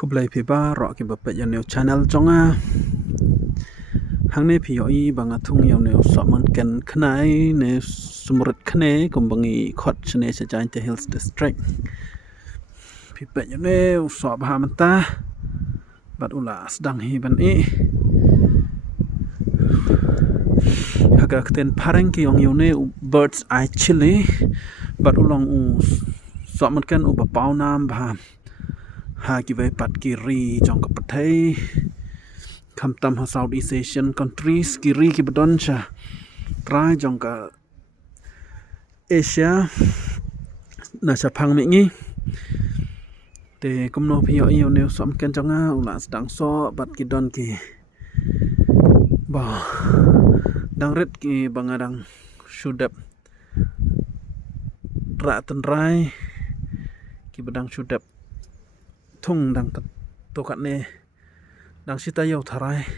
Kublai piba ro ki bapet ya new channel jonga hang ne phi yoi banga thung yo ne so man ken khnai ne sumrit khne kumbangi khot chne cha jain te hills district phi pet ya ne so ba manta bat ula asdang hi ban e haga kten pareng ki yong yo ne birds eye chili bat ulong u so man ken u ba pau nam ba ha ki vai pat ki ri jong ka pathai kham tam ha Southeast Asian countries ki ri ki badon cha trai jong ka Asia na cha phang mi ngi te kum no phi yo ne som ken jong a ula dang so bat ki don ki ba dang ret ki bangadang shudap ra tan rai ki badang shudap thung dang to kat ne dang sita yo tharai